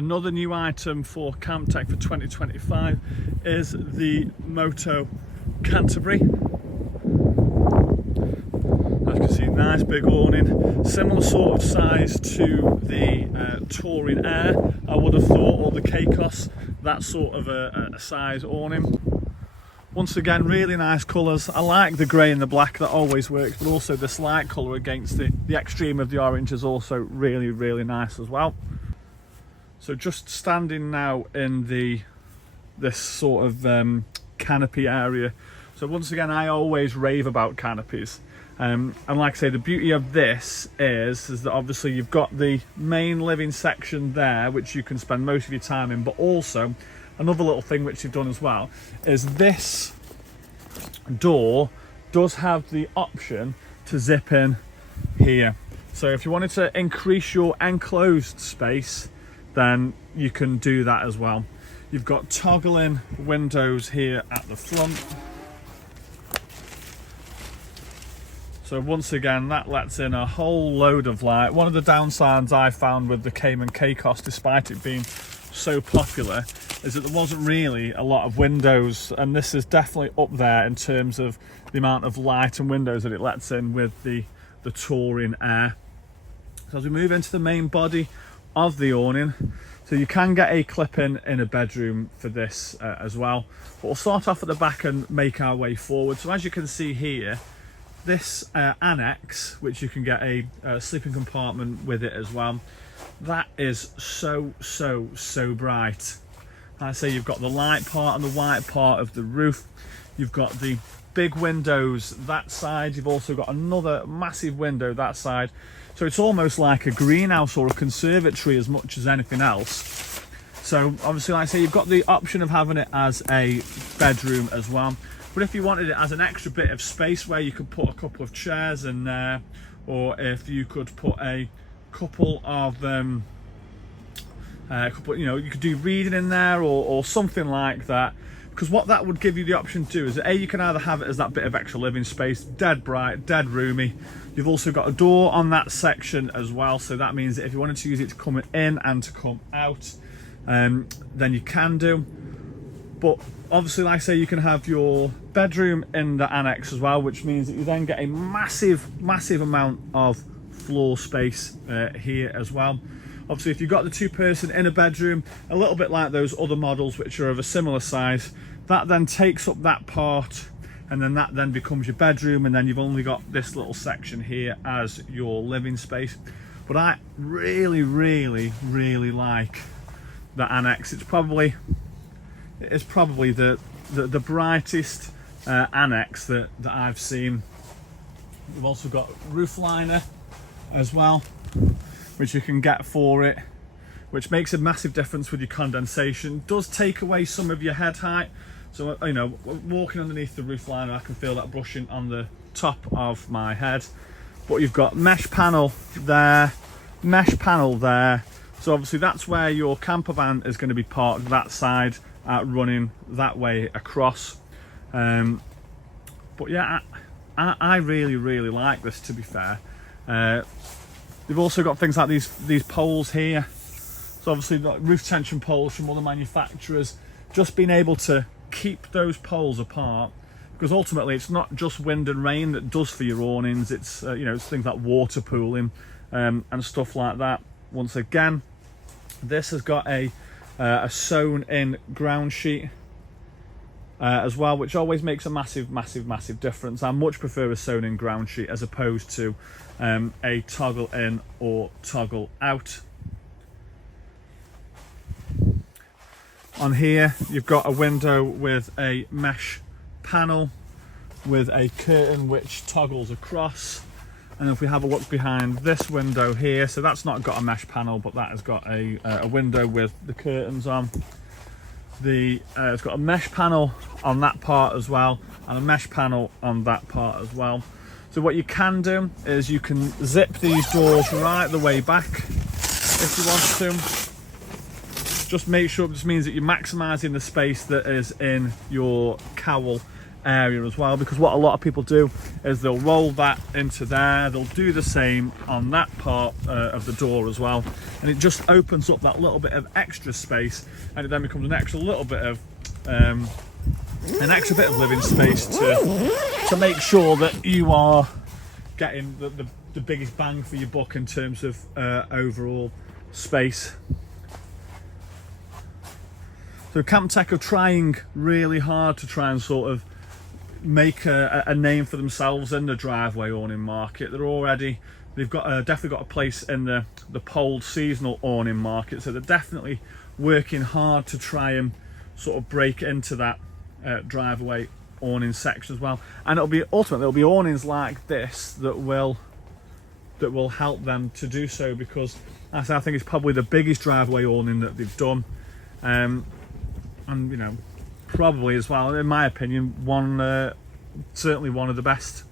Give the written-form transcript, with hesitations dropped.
Another new item for Camptech for 2025 is the Moto Canterbury. As you can see, nice big awning, similar sort of size to the Touring Air, I would have thought, or the Caicos, that sort of a size awning. Once again, really nice colours. I like the grey and the black, that always works, but also this light colour against the extreme of the orange is also really, really nice as well. So just standing now in this sort of canopy area. So once again, I always rave about canopies. And like I say, the beauty of this is that obviously you've got the main living section there, which you can spend most of your time in, but also another little thing which you've done as well is this door does have the option to zip in here. So if you wanted to increase your enclosed space, then you can do that as well. You've got toggling windows here at the front. So once again, that lets in a whole load of light. One of the downsides I found with the Cayman Caicos, despite it being so popular, is that there wasn't really a lot of windows, and this is definitely up there in terms of the amount of light and windows that it lets in with the Touring Air. So as we move into the main body of the awning, so you can get a clip in a bedroom for this as well. But we'll start off at the back and make our way forward. So as you can see here, this annex, which you can get a sleeping compartment with it as well, that is so bright. Like I say, you've got the light part and the white part of the roof. You've got the big windows that side. You've also got another massive window that side. So it's almost like a greenhouse or a conservatory as much as anything else. So obviously, like I say, you've got the option of having it as a bedroom as well. But if you wanted it as an extra bit of space where you could put a couple of chairs in there, or if you could put a couple of you could do reading in there or something like that. Because what that would give you the option to do is that you can either have it as that bit of extra living space, dead bright, dead roomy. You've also got a door on that section as well, so that means that if you wanted to use it to come in and to come out, then you can do. But obviously, like I say, you can have your bedroom in the annex as well, which means that you then get a massive amount of floor space here as well. Obviously, if you've got the two-person in a bedroom, a little bit like those other models which are of a similar size, that then takes up that part, and then that then becomes your bedroom, and then you've only got this little section here as your living space. But I really like the annex. It's probably the brightest annex that I've seen. We've also got roof liner as well, which you can get for it, which makes a massive difference with your condensation. Does take away some of your head height. So, you know, walking underneath the roof liner, I can feel that brushing on the top of my head. But you've got mesh panel there, mesh panel there. So obviously that's where your camper van is going to be parked, that side, running that way across. But yeah, I really like this, to be fair. They've also got things like these poles here. So obviously got roof tension poles from other manufacturers. Just being able to keep those poles apart, because ultimately it's not just wind and rain that does for your awnings. It's it's things like water pooling and stuff like that. Once again, this has got a sewn in ground sheet as well, which always makes a massive difference. I much prefer a sewn in ground sheet as opposed to a toggle in or toggle out. On here you've got a window with a mesh panel with a curtain which toggles across. And if we have a look behind this window here, so that's not got a mesh panel, but that has got a window with the curtains on. It's got a mesh panel on that part as well, and a mesh panel on that part as well. So what you can do is you can zip these doors right the way back if you want to. Just make sure, this means that you're maximising the space that is in your cowl area as well, because what a lot of people do is they'll roll that into there, they'll do the same on that part of the door as well, and it just opens up that little bit of extra space, and it then becomes an extra bit of living space to make sure that you are getting the biggest bang for your buck in terms of overall space. So Camptech are trying really hard to try and sort of make a name for themselves in the driveway awning market. They've got definitely got a place in the polled seasonal awning market, so they're definitely working hard to try and sort of break into that driveway awning section as well. And ultimately it'll be awnings like this that will help them to do so, because I think it's probably the biggest driveway awning that they've done, and you know, probably as well, in my opinion, certainly one of the best.